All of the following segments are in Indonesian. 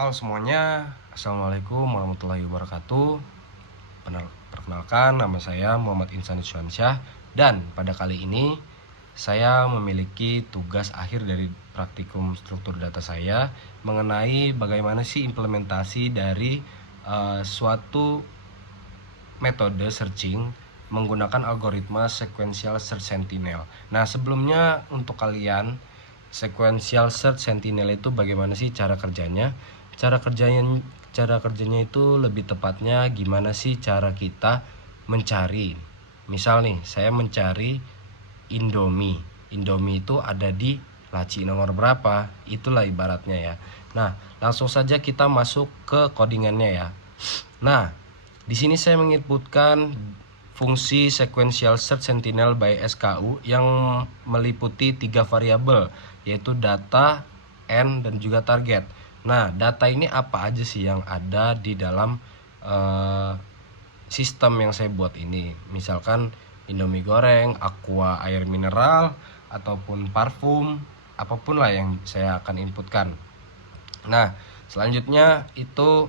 Halo semuanya, Assalamualaikum warahmatullahi wabarakatuh. Perkenalkan, nama saya Muhammad Insan Syah. Dan pada kali ini saya memiliki tugas akhir dari praktikum struktur data saya mengenai bagaimana sih implementasi dari suatu metode searching menggunakan algoritma sequential search sentinel. Nah, sebelumnya untuk kalian, sequential search sentinel itu bagaimana sih cara kerjanya? Cara kerjanya itu lebih tepatnya gimana sih cara kita mencari. Misal nih, saya mencari Indomie. Indomie itu ada di laci nomor berapa? Itulah ibaratnya ya. Nah, langsung saja kita masuk ke codingannya ya. Nah, di sini saya menginputkan fungsi sequential search sentinel by SKU yang meliputi 3 variabel, yaitu data, n, dan juga target. Nah, data ini apa aja sih yang ada di dalam sistem yang saya buat ini? Misalkan Indomie goreng, aqua air mineral, ataupun parfum, apapun lah yang saya akan inputkan. Nah, selanjutnya itu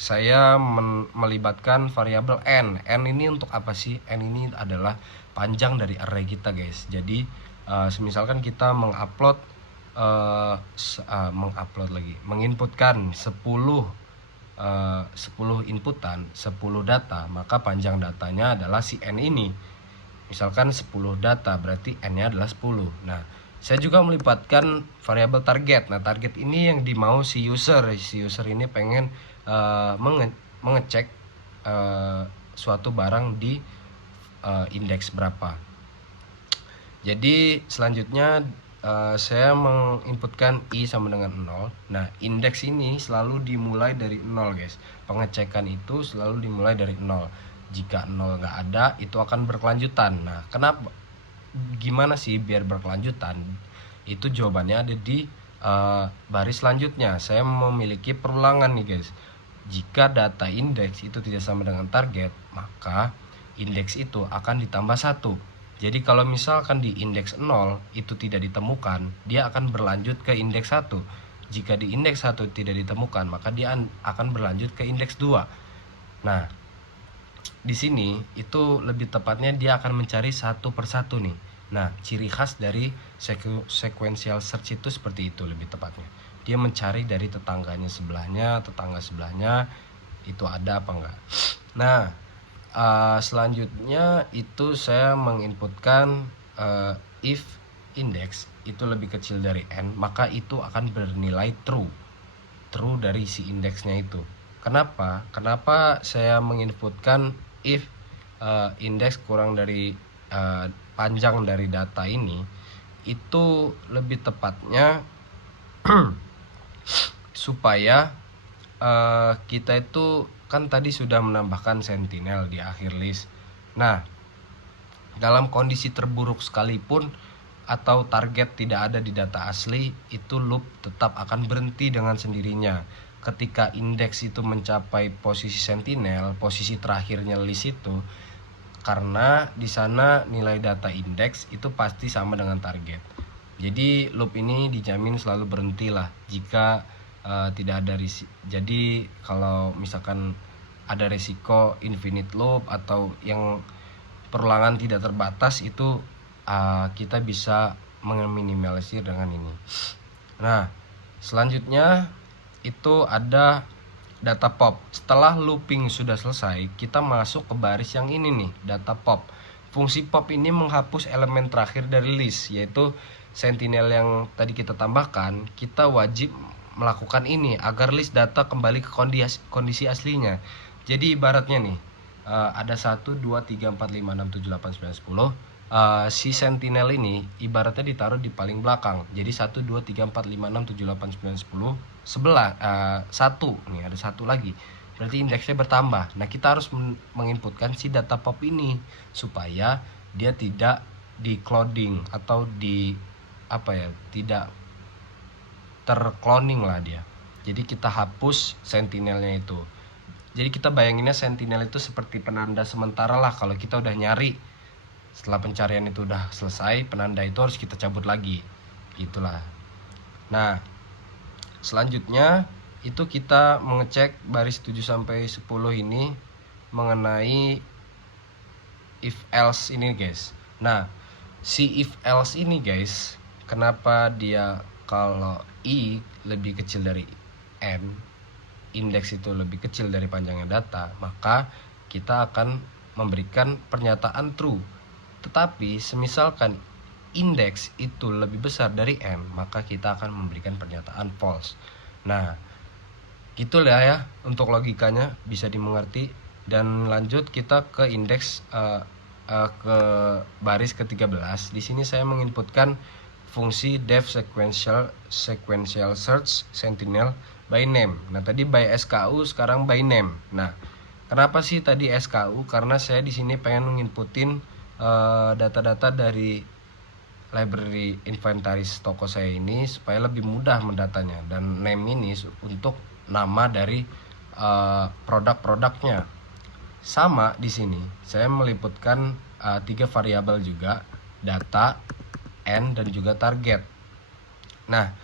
saya melibatkan variabel n. N ini untuk apa sih? N ini adalah panjang dari array kita, guys. Jadi semisalkan kita menginputkan 10 inputan, 10 data, maka panjang datanya adalah si n ini. Misalkan 10 data, berarti n-nya adalah 10. Nah, saya juga melibatkan variabel target. Nah, target ini yang dimau si user. Si user ini pengen mengecek suatu barang di indeks berapa. Jadi selanjutnya saya menginputkan i sama dengan 0. Nah, indeks ini selalu dimulai dari 0, guys. Pengecekan itu selalu dimulai dari 0. Jika 0 nggak ada, itu akan berkelanjutan. Nah, kenapa? Gimana sih biar berkelanjutan? Itu jawabannya ada di baris selanjutnya. Saya memiliki perulangan nih, guys. Jika data indeks itu tidak sama dengan target, maka indeks itu akan ditambah 1. Jadi kalau misalkan di indeks 0 itu tidak ditemukan, dia akan berlanjut ke indeks 1. Jika di indeks 1 tidak ditemukan, maka dia akan berlanjut ke indeks 2. Nah, di sini itu lebih tepatnya dia akan mencari satu persatu nih. Nah, ciri khas dari sequential search itu seperti itu lebih tepatnya. Dia mencari dari tetangga sebelahnya itu ada apa enggak. Nah, selanjutnya itu saya menginputkan if index itu lebih kecil dari n, maka itu akan bernilai true dari si indeksnya itu. Kenapa saya menginputkan if indeks kurang dari panjang dari data ini? Itu lebih tepatnya supaya kita itu kan tadi sudah menambahkan sentinel di akhir list. Nah, dalam kondisi terburuk sekalipun atau target tidak ada di data asli, itu loop tetap akan berhenti dengan sendirinya. Ketika indeks itu mencapai posisi sentinel, posisi terakhirnya list itu, karena di sana nilai data indeks itu pasti sama dengan target. Jadi loop ini dijamin selalu berhenti lah jika tidak ada risiko. Jadi kalau misalkan ada resiko infinite loop atau yang perulangan tidak terbatas, itu kita bisa meminimalisir dengan ini. Nah, selanjutnya itu ada data pop. Setelah looping sudah selesai, kita masuk ke baris yang ini nih, data pop. Fungsi pop ini menghapus elemen terakhir dari list, yaitu sentinel yang tadi kita tambahkan. Kita wajib melakukan ini agar list data kembali ke kondisi aslinya. Jadi ibaratnya nih, ada 1, 2, 3, 4, 5, 6, 7, 8, 9, 10. Si sentinel ini ibaratnya ditaruh di paling belakang. Jadi 1, 2, 3, 4, 5, 6, 7, 8, 9, 10. Sebelah 1 nih, ada 1 lagi. Berarti indeksnya bertambah. Nah, kita harus menginputkan si data pop ini supaya dia tidak di clouding atau tidak tercloning lah dia. Jadi kita hapus sentinelnya itu. Jadi kita bayanginnya sentinel itu seperti penanda sementara lah kalau kita udah nyari. Setelah pencarian itu udah selesai, penanda itu harus kita cabut lagi. Itulah. Nah, selanjutnya itu kita mengecek baris 7 sampai 10 ini mengenai if else ini guys. Nah, si if else ini guys, kenapa dia kalau I lebih kecil dari N, indeks itu lebih kecil dari panjangnya data, maka kita akan memberikan pernyataan true. Tetapi semisalkan indeks itu lebih besar dari N, maka kita akan memberikan pernyataan false. Nah, gitulah ya untuk logikanya, bisa dimengerti. Dan lanjut kita ke indeks ke baris ke-13. Di sini saya menginputkan fungsi def sequential search sentinel by name. Nah, tadi by SKU, sekarang by name. Nah, kenapa sih tadi SKU? Karena saya di sini pengen menginputin data-data dari library inventaris toko saya ini supaya lebih mudah mendatanya, dan name ini untuk nama dari produk-produknya. Sama di sini saya meliputkan 3 variabel juga, data, N, dan juga target. Nah,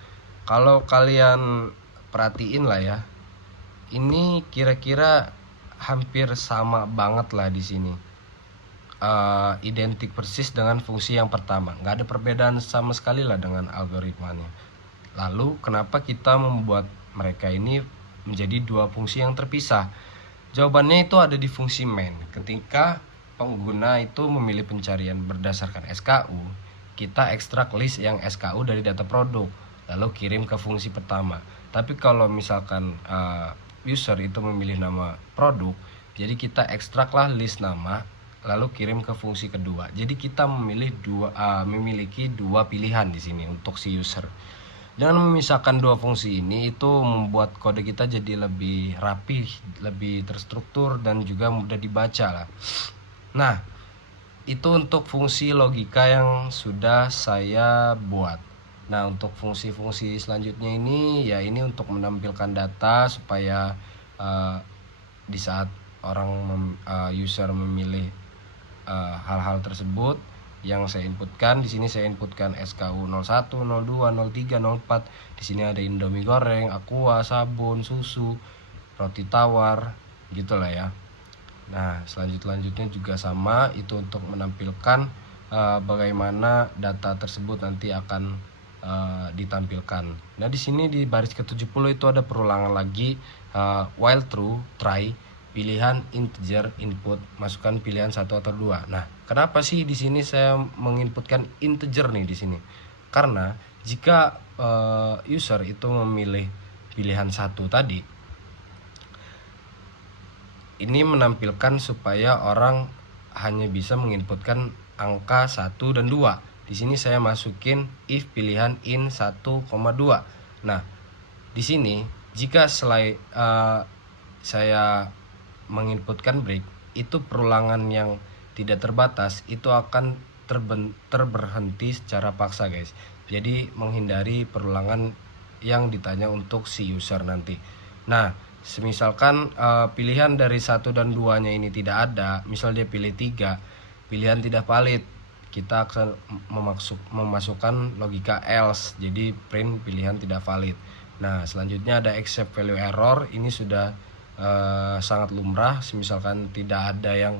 kalau kalian perhatiin lah ya, ini kira-kira hampir sama banget lah di sini. Identik persis dengan fungsi yang pertama, nggak ada perbedaan sama sekali lah dengan algoritmanya. Lalu kenapa kita membuat mereka ini menjadi dua fungsi yang terpisah? Jawabannya itu ada di fungsi main. Ketika pengguna itu memilih pencarian berdasarkan SKU, kita ekstrak list yang SKU dari data produk, lalu kirim ke fungsi pertama. Tapi kalau misalkan user itu memilih nama produk, jadi kita ekstraklah list nama, lalu kirim ke fungsi kedua. Jadi kita memiliki dua pilihan di sini untuk si user. Dengan memisahkan dua fungsi ini, itu membuat kode kita jadi lebih rapi, lebih terstruktur, dan juga mudah dibaca lah. Nah, itu untuk fungsi logika yang sudah saya buat. Nah, untuk fungsi-fungsi selanjutnya ini, ya ini untuk menampilkan data supaya di saat user memilih hal-hal tersebut yang saya inputkan. Di sini saya inputkan SKU 01, 02, 03, 04. Di sini ada Indomie goreng, Aqua, sabun, susu, roti tawar, gitulah ya. Nah, selanjutnya juga sama, itu untuk menampilkan bagaimana data tersebut nanti akan ditampilkan. Nah, di sini di baris ke-70 itu ada perulangan lagi, while true, try, pilihan integer input, masukkan pilihan 1 atau 2. Nah, kenapa sih di sini saya menginputkan integer nih di sini? Karena jika user itu memilih pilihan 1 tadi, ini menampilkan supaya orang hanya bisa menginputkan angka 1 dan 2. Di sini saya masukin if pilihan in 1,2. Nah, di sini jika saya menginputkan break, itu perulangan yang tidak terbatas itu akan terberhenti secara paksa guys. Jadi menghindari perulangan yang ditanya untuk si user nanti. Nah, semisalkan pilihan dari 1 dan 2 nya ini tidak ada, misal dia pilih 3, pilihan tidak valid, kita akan memasukkan logika else, jadi print pilihan tidak valid. Nah, selanjutnya ada except value error. Ini sudah sangat lumrah. Misalkan tidak ada yang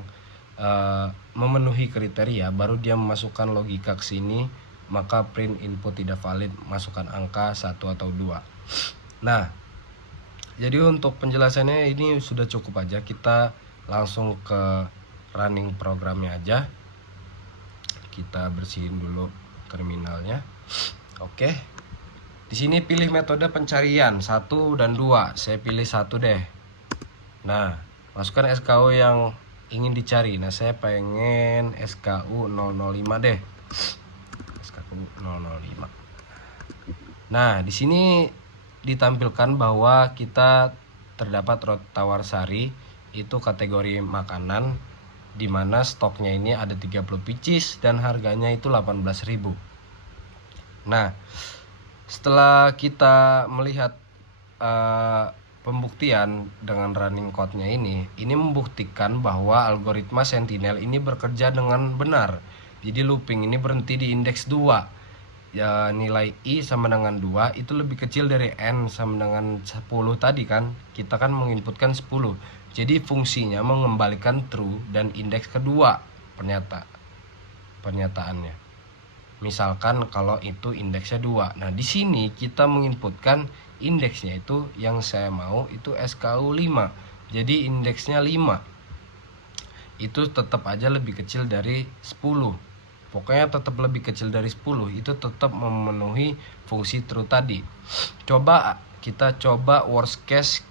memenuhi kriteria, baru dia memasukkan logika ke sini, maka print input tidak valid, masukkan angka 1 atau 2. Nah, jadi untuk penjelasannya ini sudah cukup aja. Kita langsung ke running programnya aja. Kita bersihin dulu terminalnya. Oke. Di sini pilih metode pencarian 1 dan 2. Saya pilih 1 deh. Nah, masukkan SKU yang ingin dicari. Nah, saya pengen SKU 005 deh. SKU 005. Nah, di sini ditampilkan bahwa kita terdapat roti tawar sari, itu kategori makanan, di mana stoknya ini ada 30 pieces dan harganya itu 18.000. Nah, setelah kita melihat pembuktian dengan running code-nya ini membuktikan bahwa algoritma Sentinel ini bekerja dengan benar. Jadi looping ini berhenti di indeks 2. ya nilai I sama dengan 2 itu lebih kecil dari N sama dengan 10 tadi kan. Kita kan menginputkan 10. Jadi fungsinya mengembalikan true dan indeks kedua pernyataannya. Misalkan kalau itu indeksnya 2. Nah, di sini kita menginputkan indeksnya itu yang saya mau itu SKU 5. Jadi indeksnya 5. Itu tetap aja lebih kecil dari 10. Pokoknya tetap lebih kecil dari 10, itu tetap memenuhi fungsi true tadi. Kita coba worst case,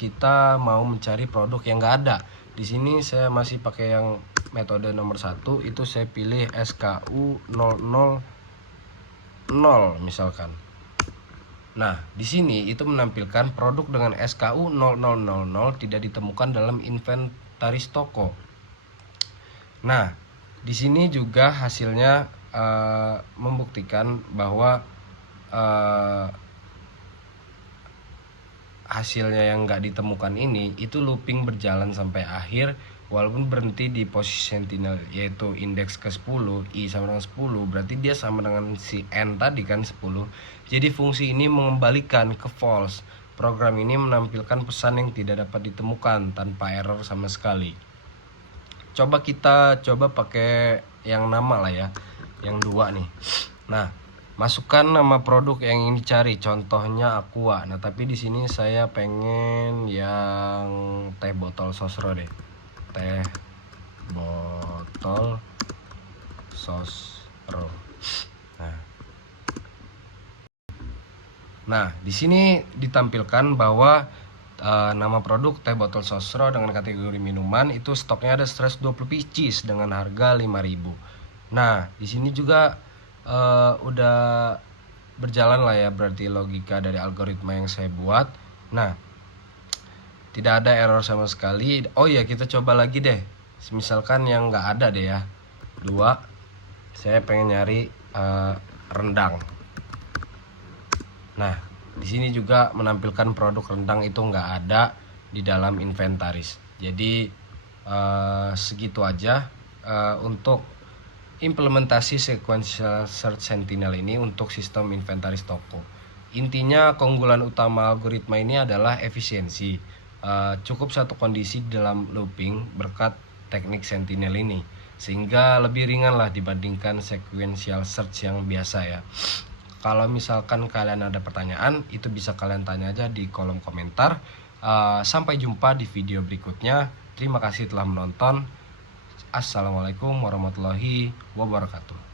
kita mau mencari produk yang enggak ada. Di sini saya masih pakai yang metode nomor 1, itu saya pilih SKU 000 misalkan. Nah, di sini itu menampilkan produk dengan SKU 0000 tidak ditemukan dalam inventaris toko. Nah, di sini juga hasilnya membuktikan bahwa hasilnya yang nggak ditemukan ini itu looping berjalan sampai akhir walaupun berhenti di posisi sentinel, yaitu indeks ke 10, I sama dengan 10, berarti dia sama dengan si N tadi kan 10. Jadi fungsi ini mengembalikan ke false. Program ini menampilkan pesan yang tidak dapat ditemukan tanpa error sama sekali. Kita coba pakai yang nama lah ya, yang 2 nih. Nah, masukkan nama produk yang ingin dicari, contohnya Aqua. Nah, tapi di sini saya pengen yang teh botol sosro deh. Teh botol sosro. Nah, di sini ditampilkan bahwa nama produk teh botol sosro dengan kategori minuman itu stoknya ada 120 pieces dengan harga 5.000. Nah, di sini juga udah berjalan lah ya, berarti logika dari algoritma yang saya buat. Nah, tidak ada error sama sekali. Oh ya, kita coba lagi deh. Misalkan yang nggak ada deh ya, 2. Saya pengen nyari rendang. Nah, di sini juga menampilkan produk rendang itu nggak ada di dalam inventaris. Jadi segitu aja untuk implementasi sequential search sentinel ini untuk sistem inventaris toko. Intinya keunggulan utama algoritma ini adalah efisiensi. Cukup satu kondisi dalam looping berkat teknik sentinel ini, sehingga lebih ringan lah dibandingkan sequential search yang biasa ya. Kalau misalkan kalian ada pertanyaan, itu bisa kalian tanya aja di kolom komentar. Sampai jumpa di video berikutnya. Terima kasih telah menonton. Assalamualaikum warahmatullahi wabarakatuh.